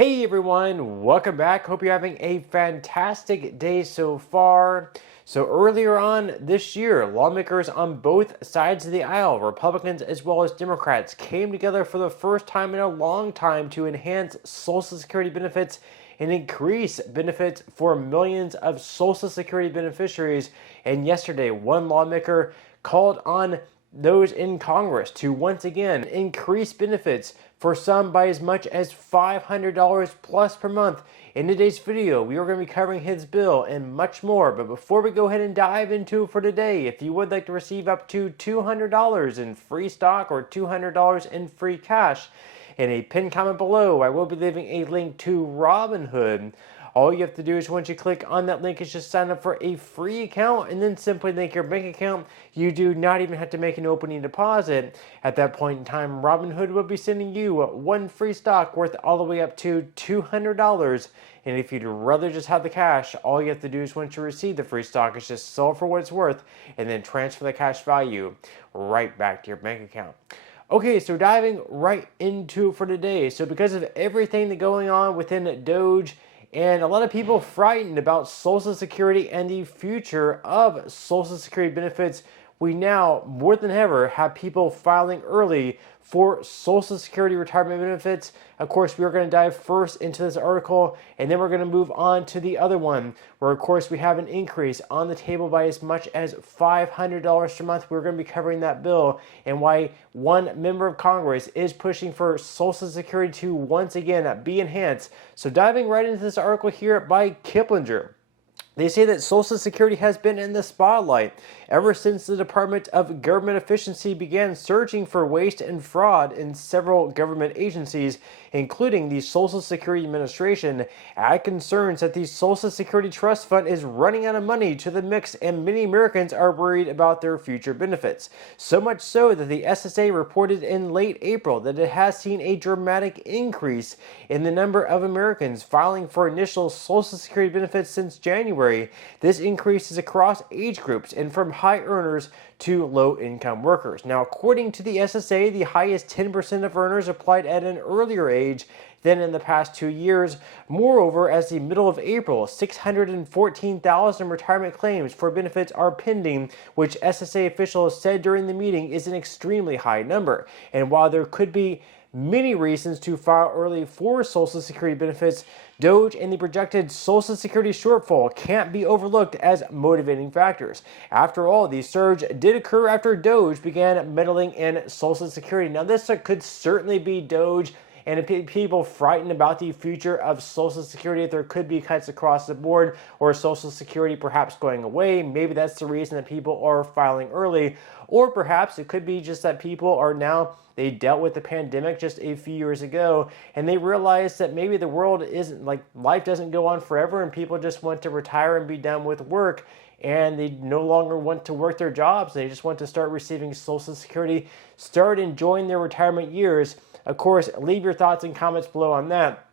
Hey everyone, welcome back. Hope you're having a fantastic day so far. So earlier on this year, lawmakers on both sides of the aisle, Republicans as well as Democrats, came together for the first time in a long time to enhance Social Security benefits and increase benefits for millions of Social Security beneficiaries. And yesterday, one lawmaker called on those in Congress to once again increase benefits for some by as much as $500 plus per month. In today's video, we are going to be covering his bill and much more. But before we go ahead and dive into it for today, if you would like to receive up to $200 in free stock or $200 in free cash, in a pinned comment below, I will be leaving a link to Robinhood. All you have to do is once you click on that link is just sign up for a free account and then simply link your bank account. You do not even have to make an opening deposit. At that point in time, Robinhood will be sending you one free stock worth all the way up to $200. And if you'd rather just have the cash, all you have to do is once you receive the free stock is just sell it for what it's worth and then transfer the cash value right back to your bank account. Okay, so diving right into it for today. So because of everything that's going on within Doge, and a lot of people frightened about Social Security and the future of Social Security benefits, we now, more than ever, have people filing early for Social Security retirement benefits. Of course, we're going to dive first into this article, and then we're going to move on to the other one, where, of course, we have an increase on the table by as much as $500 per month. We're going to be covering that bill and why one member of Congress is pushing for Social Security to once again be enhanced. So diving right into this article here by Kiplinger. They say that Social Security has been in the spotlight ever since the Department of Government Efficiency began searching for waste and fraud in several government agencies, including the Social Security Administration, add concerns that the Social Security Trust Fund is running out of money to the mix and many Americans are worried about their future benefits. So much so that the SSA reported in late April that it has seen a dramatic increase in the number of Americans filing for initial Social Security benefits since January. This increase is across age groups and from high earners to low-income workers. Now, according to the SSA, the highest 10% of earners applied at an earlier age than in the past 2 years. Moreover, as the middle of April, 614,000 retirement claims for benefits are pending, which SSA officials said during the meeting is an extremely high number. And while there could be many reasons to file early for Social Security benefits, Doge and the projected Social Security shortfall can't be overlooked as motivating factors. After all, the surge did occur after Doge began meddling in Social Security. Now, this could certainly be Doge and people frightened about the future of Social Security, if there could be cuts across the board or Social Security perhaps going away. Maybe that's the reason that people are filing early. Or perhaps it could be just that people are now, they dealt with the pandemic just a few years ago and they realized that maybe the world isn't, like, life doesn't go on forever and people just want to retire and be done with work and they no longer want to work their jobs. They just want to start receiving Social Security, start enjoying their retirement years. Of course, leave your thoughts and comments below on that.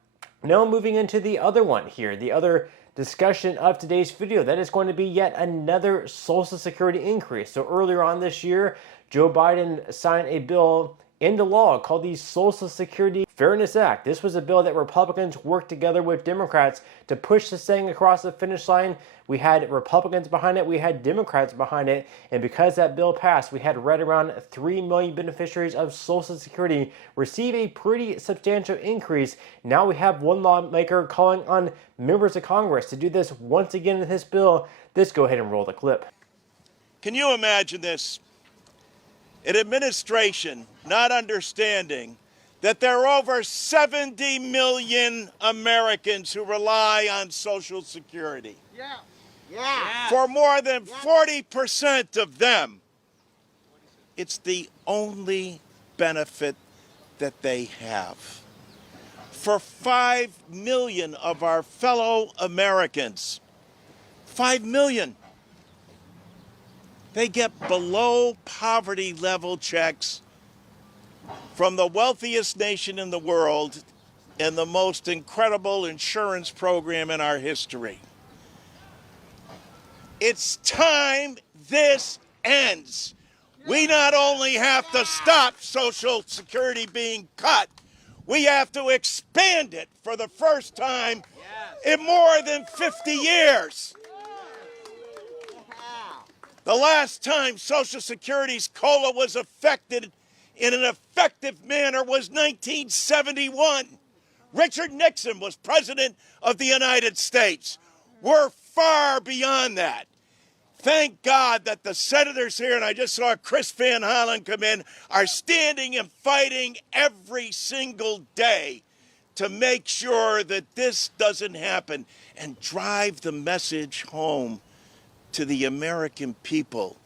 Now moving into the other one here, the other discussion of today's video, that is going to be yet another Social Security increase. So earlier on this year, Joe Biden signed a bill into law called the Social Security Fairness Act. This was a bill that Republicans worked together with Democrats to push this thing across the finish line. We had Republicans behind it, we had Democrats behind it, and because that bill passed, we had right around 3 million beneficiaries of Social Security receive a pretty substantial increase. Now we have one lawmaker calling on members of Congress to do this once again in this bill. Let's go ahead and roll the clip. Can you imagine this? An administration not understanding that there are over 70 million Americans who rely on Social Security. For more than 40% of them, it's the only benefit that they have. For 5 million of our fellow Americans, 5 million, they get below poverty level checks from the wealthiest nation in the world and the most incredible insurance program in our history. It's time this ends. We not only have to stop Social Security being cut, We have to expand it for the first time in more than 50 years. The last time Social Security's COLA was affected in an effective manner was 1971. Richard Nixon was president of the United States. We're far beyond that. Thank God that the senators here, and I just saw Chris Van Hollen come in, are standing and fighting every single day to make sure that this doesn't happen and drive the message home to the American people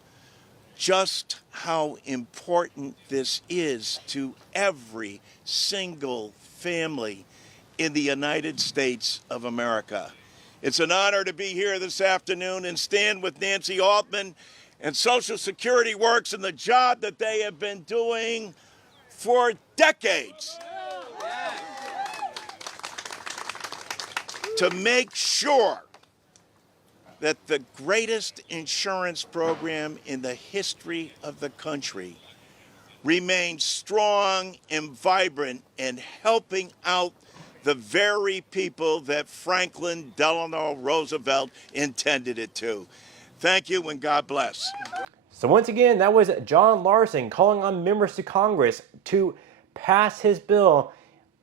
just how important this is to every single family in the United States of America. It's an honor to be here this afternoon and stand with Nancy Altman and Social Security Works and the job that they have been doing for decades to make sure that the greatest insurance program in the history of the country remains strong and vibrant and helping out the very people that Franklin Delano Roosevelt intended it to. Thank you and God bless. So once again, that was John Larson calling on members to Congress to pass his bill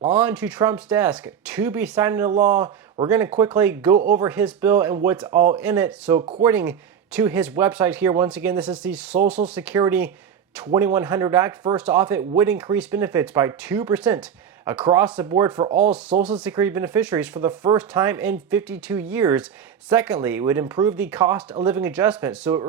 onto Trump's desk to be signed into law. We're going to quickly go over his bill and what's all in it. So according to his website here, once again, this is the Social Security 2100 Act. First off, it would increase benefits by 2% across the board for all Social Security beneficiaries for the first time in 52 years. Secondly, it would improve the cost of living adjustment so it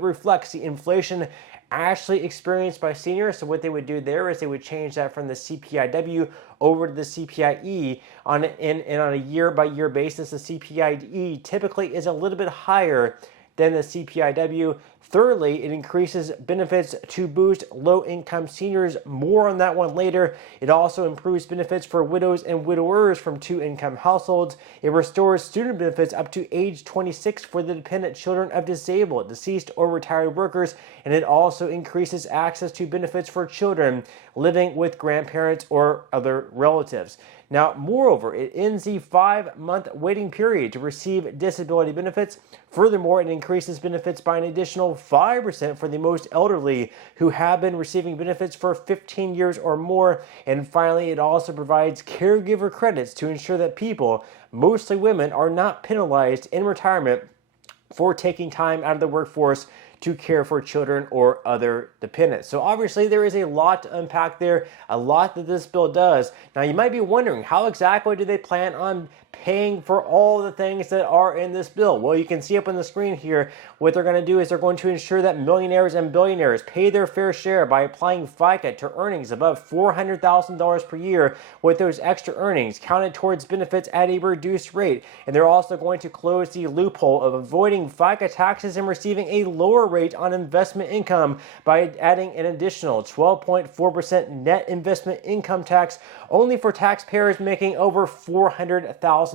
reflects the inflation actually experienced by seniors. So what they would do there is they would change that from the CPIW over to the CPIE on a year-by-year basis. The CPIE typically is a little bit higher than the CPIW. Thirdly, it increases benefits to boost low-income seniors. More on that one later. It also improves benefits for widows and widowers from two-income households. It restores student benefits up to age 26 for the dependent children of disabled, deceased, or retired workers. And it also increases access to benefits for children living with grandparents or other relatives. Now, moreover, it ends the 5-month waiting period to receive disability benefits. Furthermore, it increases benefits by an additional 5% for the most elderly who have been receiving benefits for 15 years or more. And finally, it also provides caregiver credits to ensure that people, mostly women, are not penalized in retirement for taking time out of the workforce to care for children or other dependents. So obviously there is a lot to unpack there, a lot that this bill does. Now you might be wondering, how exactly do they plan on paying for all the things that are in this bill? Well, you can see up on the screen here, what they're going to do is they're going to ensure that millionaires and billionaires pay their fair share by applying FICA to earnings above $400,000 per year, with those extra earnings counted towards benefits at a reduced rate. And they're also going to close the loophole of avoiding FICA taxes and receiving a lower rate on investment income by adding an additional 12.4% net investment income tax only for taxpayers making over $400,000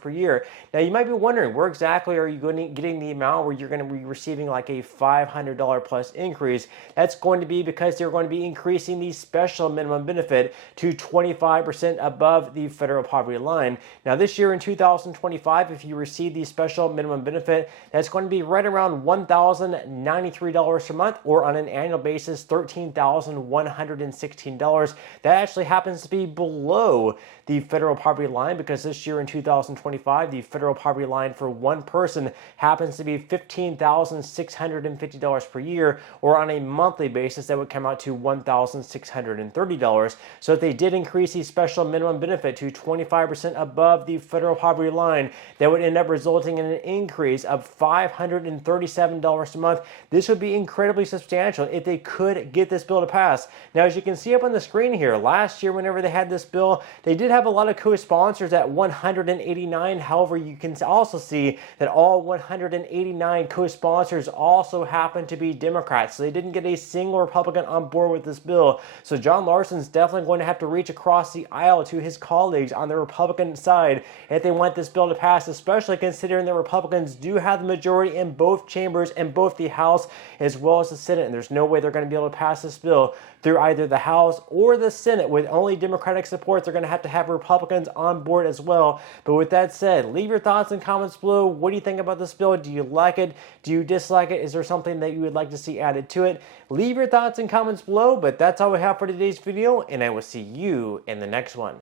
per year. Now you might be wondering, where exactly are you getting the amount where you're going to be receiving like a $500 plus increase? That's going to be because they're going to be increasing the special minimum benefit to 25% above the federal poverty line. Now this year in 2025, if you receive the special minimum benefit, that's going to be right around $1,093 per month, or on an annual basis, $13,116. That actually happens to be below the federal poverty line, because this year in 2025, the federal poverty line for one person happens to be $15,650 per year, or on a monthly basis, that would come out to $1,630. So if they did increase the special minimum benefit to 25% above the federal poverty line, that would end up resulting in an increase of $537 a month. This would be incredibly substantial if they could get this bill to pass. Now, as you can see up on the screen here, last year whenever they had this bill, they did have a lot of co-sponsors at 189. However, you can also see that all 189 co-sponsors also happen to be Democrats. So they didn't get a single Republican on board with this bill. So John Larson's definitely going to have to reach across the aisle to his colleagues on the Republican side if they want this bill to pass, especially considering that Republicans do have the majority in both chambers and both the House as well as the Senate, and there's no way they're going to be able to pass this bill through either the House or the Senate. With only Democratic support, they're going to have Republicans on board as well. But with that said, leave your thoughts and comments below. What do you think about this bill? Do you like it? Do you dislike it? Is there something that you would like to see added to it? Leave your thoughts and comments below, but that's all we have for today's video, and I will see you in the next one.